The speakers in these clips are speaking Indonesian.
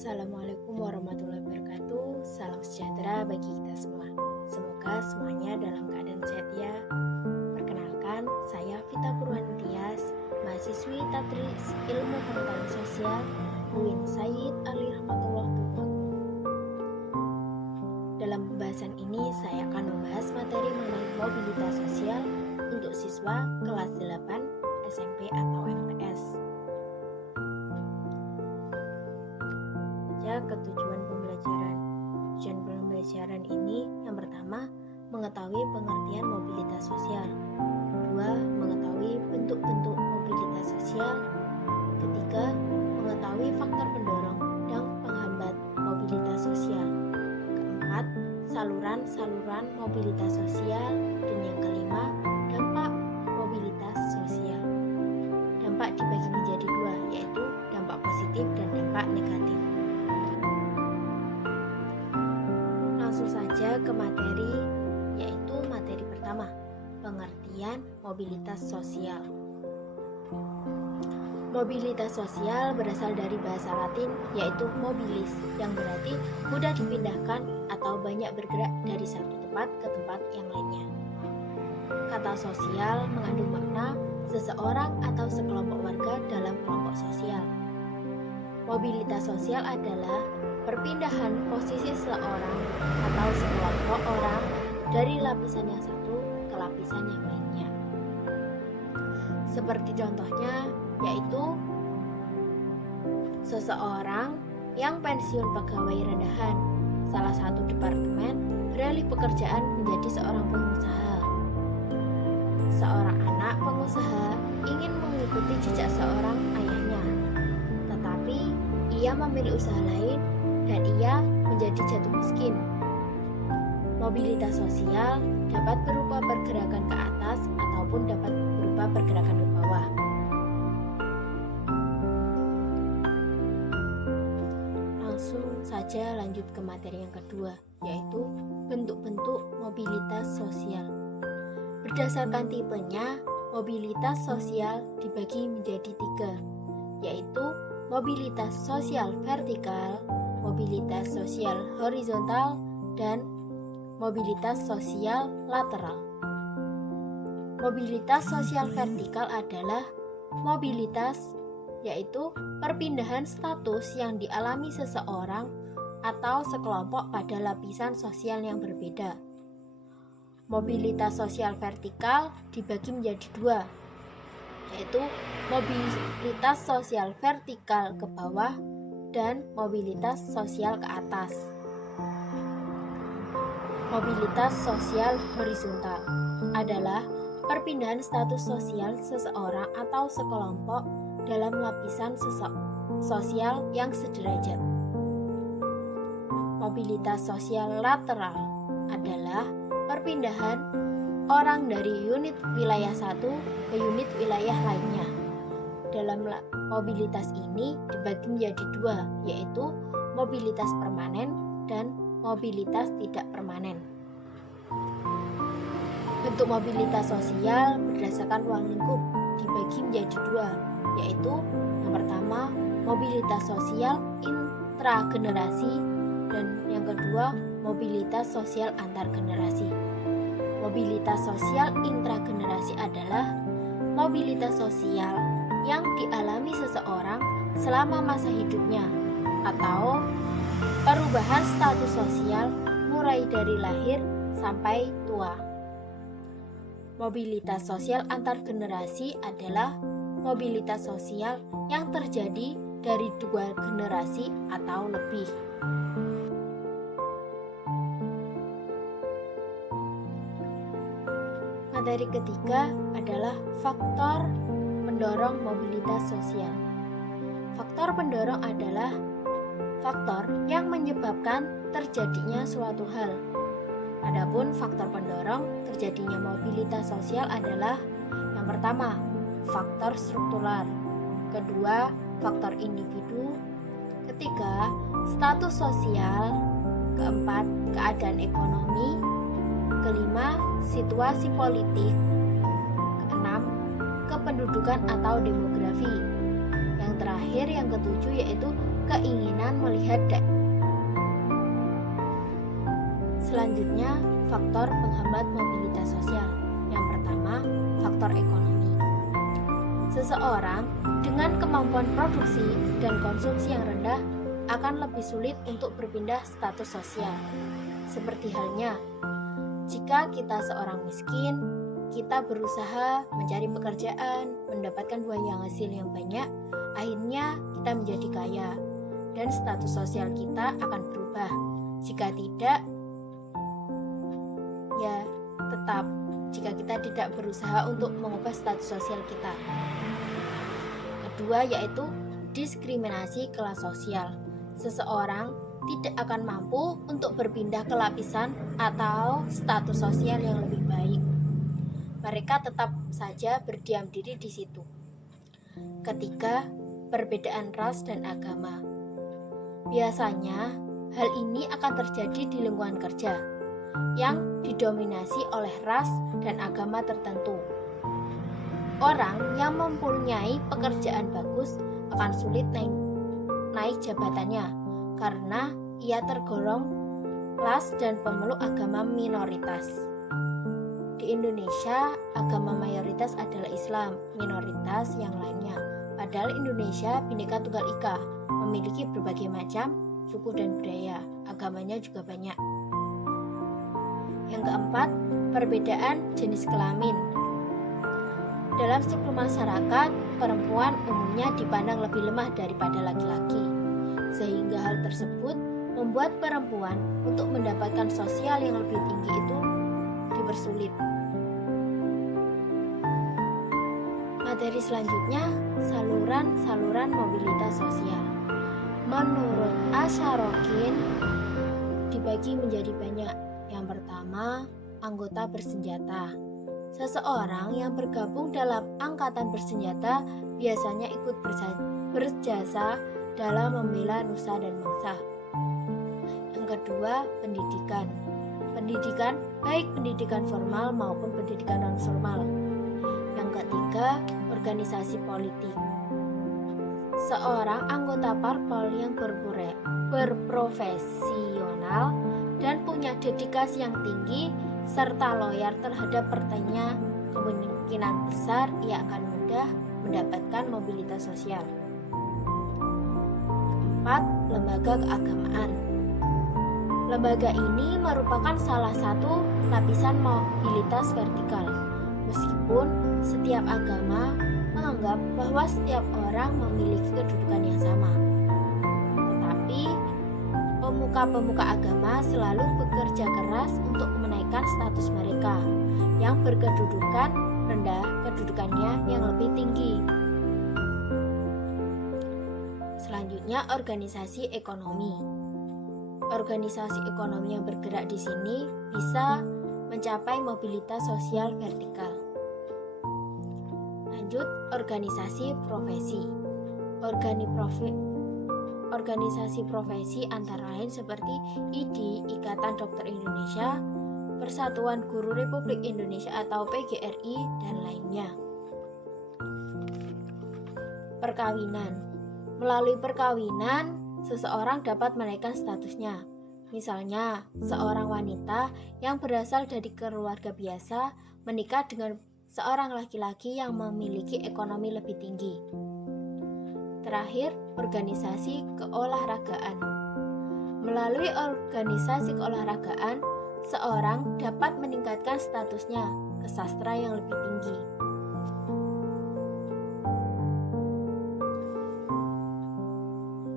Assalamualaikum warahmatullahi wabarakatuh. Salam sejahtera bagi kita semua. Semoga semuanya dalam keadaan sehat ya. Perkenalkan, saya Vita Purwantias, mahasiswi Tadris Ilmu Pengetahuan Sosial UIN Sayyid Ali Rahmatullah Tuhan. Dalam pembahasan ini saya akan membahas materi mengenai mobilitas sosial untuk siswa kelas 8 SMP atau MTS. Ketujuan pembelajaran. Tujuan pembelajaran ini yang pertama, mengetahui pengertian mobilitas sosial. Kedua, mengetahui bentuk-bentuk mobilitas sosial. Ketiga, mengetahui faktor pendorong dan penghambat mobilitas sosial. Keempat, saluran-saluran mobilitas sosial. Dan yang kelima, dampak mobilitas sosial. Dampak dibagi menjadi dua, yaitu dampak positif dan dampak negatif. Langsung saja ke materi, yaitu materi pertama, pengertian mobilitas sosial. Mobilitas sosial berasal dari bahasa Latin, yaitu mobilis, yang berarti mudah dipindahkan atau banyak bergerak dari satu tempat ke tempat yang lainnya. Kata sosial mengandung makna seseorang atau sekelompok warga dalam kelompok sosial. Mobilitas sosial adalah perpindahan posisi seorang atau sekelompok orang dari lapisan yang satu ke lapisan yang lainnya. Seperti contohnya, yaitu seseorang yang pensiun pegawai rendahan salah satu departemen beralih pekerjaan menjadi seorang pengusaha. Seorang anak pengusaha ingin mengikuti jejak seorang ayahnya, tetapi ia memilih usaha lain dan ia menjadi jatuh miskin. Mobilitas sosial dapat berupa pergerakan ke atas ataupun dapat berupa pergerakan ke bawah. Langsung saja lanjut ke materi yang kedua, yaitu bentuk-bentuk mobilitas sosial. Berdasarkan tipenya, mobilitas sosial dibagi menjadi tiga, yaitu mobilitas sosial vertikal, mobilitas sosial horizontal, dan mobilitas sosial lateral. Mobilitas sosial vertikal adalah mobilitas, yaitu perpindahan status yang dialami seseorang atau sekelompok pada lapisan sosial yang berbeda. Mobilitas sosial vertikal dibagi menjadi dua, yaitu mobilitas sosial vertikal ke bawah dan mobilitas sosial ke atas. Mobilitas sosial horizontal adalah perpindahan status sosial seseorang atau sekelompok dalam lapisan sosial yang sederajat. Mobilitas sosial lateral adalah perpindahan orang dari unit wilayah satu ke unit wilayah lainnya. Dalam mobilitas ini dibagi menjadi dua, yaitu mobilitas permanen dan mobilitas tidak permanen. Bentuk mobilitas sosial berdasarkan ruang lingkup dibagi menjadi dua, yaitu yang pertama mobilitas sosial intragenerasi dan yang kedua mobilitas sosial antar generasi. Mobilitas sosial intragenerasi adalah mobilitas sosial yang dialami seseorang selama masa hidupnya atau perubahan status sosial mulai dari lahir sampai tua. Mobilitas sosial antar generasi adalah mobilitas sosial yang terjadi dari dua generasi atau lebih. Materi ketiga adalah faktor pendorong mobilitas sosial. Faktor pendorong adalah faktor yang menyebabkan terjadinya suatu hal. Adapun faktor pendorong terjadinya mobilitas sosial adalah yang pertama, faktor struktural, kedua, faktor individu, ketiga, status sosial, keempat, keadaan ekonomi, kelima, situasi politik, keenam, kependudukan atau demografi. Yang terakhir, yang ketujuh, yaitu keinginan dengan melihat Selanjutnya, faktor penghambat mobilitas sosial. Yang pertama, faktor ekonomi. Seseorang dengan kemampuan produksi dan konsumsi yang rendah akan lebih sulit untuk berpindah status sosial. Seperti halnya, jika kita seorang miskin, kita berusaha mencari pekerjaan, mendapatkan buah hasil yang banyak, akhirnya kita menjadi kaya, dan status sosial kita akan berubah. Jika tidak, ya tetap jika kita tidak berusaha untuk mengubah status sosial kita. Kedua yaitu diskriminasi kelas sosial. Seseorang tidak akan mampu untuk berpindah ke lapisan atau status sosial yang lebih baik. Mereka tetap saja berdiam diri di situ. Ketiga, perbedaan ras dan agama. Biasanya hal ini akan terjadi di lingkungan kerja yang didominasi oleh ras dan agama tertentu. Orang yang mempunyai pekerjaan bagus akan sulit naik jabatannya karena ia tergolong ras dan pemeluk agama minoritas. Di Indonesia, agama mayoritas adalah Islam, minoritas yang lainnya. Padahal Indonesia Bhinneka Tunggal Ika, memiliki berbagai macam suku dan budaya, agamanya juga banyak. Yang keempat, perbedaan jenis kelamin. Dalam struktur masyarakat, perempuan umumnya dipandang lebih lemah daripada laki-laki, sehingga hal tersebut membuat perempuan untuk mendapatkan sosial yang lebih tinggi itu dipersulit. Materi selanjutnya, saluran-saluran mobilitas sosial. Menurut Asharokin, dibagi menjadi banyak. Yang pertama, anggota bersenjata. Seseorang yang bergabung dalam angkatan bersenjata biasanya ikut berjasa dalam membela nusa dan bangsa. Yang kedua, pendidikan. Pendidikan, baik pendidikan formal maupun pendidikan non-formal. Yang ketiga, organisasi politik. Seorang anggota parpol yang berprofesional dan punya dedikasi yang tinggi serta loyal terhadap partainya, kemungkinan besar ia akan mudah mendapatkan mobilitas sosial. Keempat, lembaga keagamaan. Lembaga ini merupakan salah satu lapisan mobilitas vertikal. Meskipun setiap agama menganggap bahwa setiap orang memiliki kedudukan yang sama, tetapi pemuka-pemuka agama selalu bekerja keras untuk menaikkan status mereka yang berkedudukan rendah kedudukannya yang lebih tinggi. Selanjutnya, organisasi ekonomi. Organisasi ekonomi yang bergerak di sini bisa mencapai mobilitas sosial vertikal. Lanjut, organisasi profesi. Organisasi profesi antara lain seperti IDI, Ikatan Dokter Indonesia, Persatuan Guru Republik Indonesia atau PGRI, dan lainnya. Perkawinan. Melalui perkawinan, seseorang dapat menaikkan statusnya. Misalnya, seorang wanita yang berasal dari keluarga biasa menikah dengan seorang laki-laki yang memiliki ekonomi lebih tinggi. Terakhir, organisasi keolahragaan. Melalui organisasi keolahragaan, seorang dapat meningkatkan statusnya ke sastra yang lebih tinggi.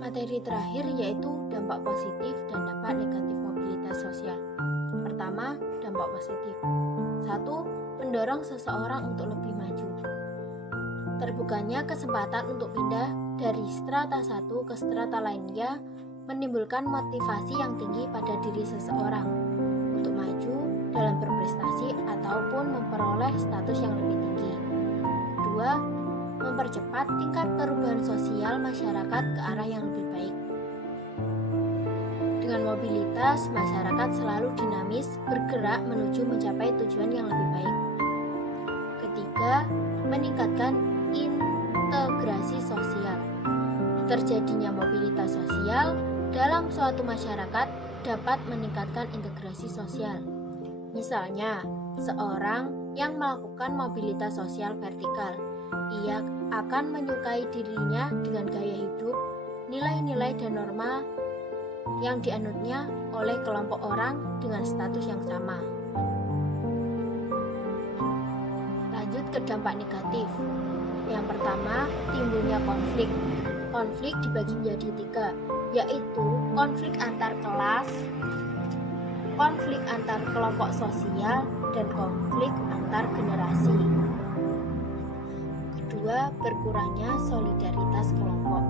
Materi terakhir yaitu dampak positif dan dampak negatif mobilitas sosial. Pertama, dampak positif. 1. Mendorong seseorang untuk lebih maju. Terbukanya kesempatan untuk pindah dari strata satu ke strata lainnya menimbulkan motivasi yang tinggi pada diri seseorang untuk maju dalam berprestasi ataupun memperoleh status yang lebih tinggi. 2. Mempercepat tingkat perubahan sosial masyarakat ke arah yang lebih baik. Dengan mobilitas, masyarakat selalu dinamis bergerak menuju mencapai tujuan yang lebih baik. Ketiga, meningkatkan integrasi sosial. Terjadinya mobilitas sosial dalam suatu masyarakat dapat meningkatkan integrasi sosial. Misalnya, seorang yang melakukan mobilitas sosial vertikal, ia akan menyukai dirinya dengan gaya hidup, nilai-nilai dan norma yang dianutnya oleh kelompok orang dengan status yang sama. Lanjut ke dampak negatif. Yang pertama, timbulnya konflik. Konflik dibagi menjadi 3, yaitu konflik antar kelas, konflik antar kelompok sosial, dan konflik antar generasi. Kedua, berkurangnya solidaritas kelompok.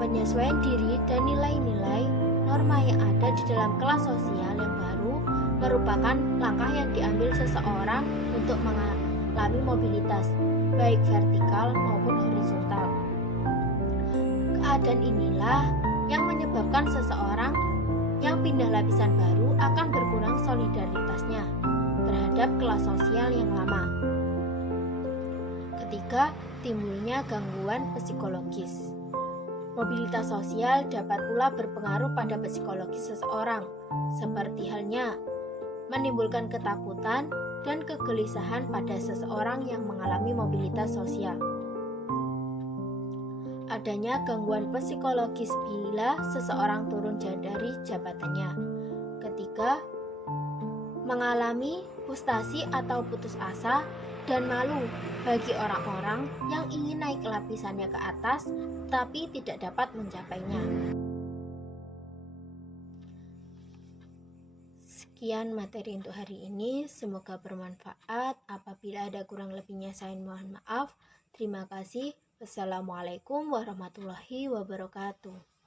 Penyesuaian diri dan nilai-nilai norma yang ada di dalam kelas sosial yang baru merupakan langkah yang diambil seseorang untuk mengalami mobilitas, baik vertikal maupun horizontal. Keadaan inilah yang menyebabkan seseorang yang pindah lapisan baru akan berkurang solidaritasnya terhadap kelas sosial yang lama. Ketiga, timbulnya gangguan psikologis. Mobilitas sosial dapat pula berpengaruh pada psikologis seseorang, seperti halnya menimbulkan ketakutan dan kegelisahan pada seseorang yang mengalami mobilitas sosial. Adanya gangguan psikologis bila seseorang turun dari jabatannya. Ketiga, mengalami frustasi atau putus asa dan malu bagi orang-orang yang ingin naik lapisannya ke atas tapi tidak dapat mencapainya. Sekian materi untuk hari ini, semoga bermanfaat. Apabila ada kurang lebihnya saya mohon maaf. Terima kasih. Wassalamualaikum warahmatullahi wabarakatuh.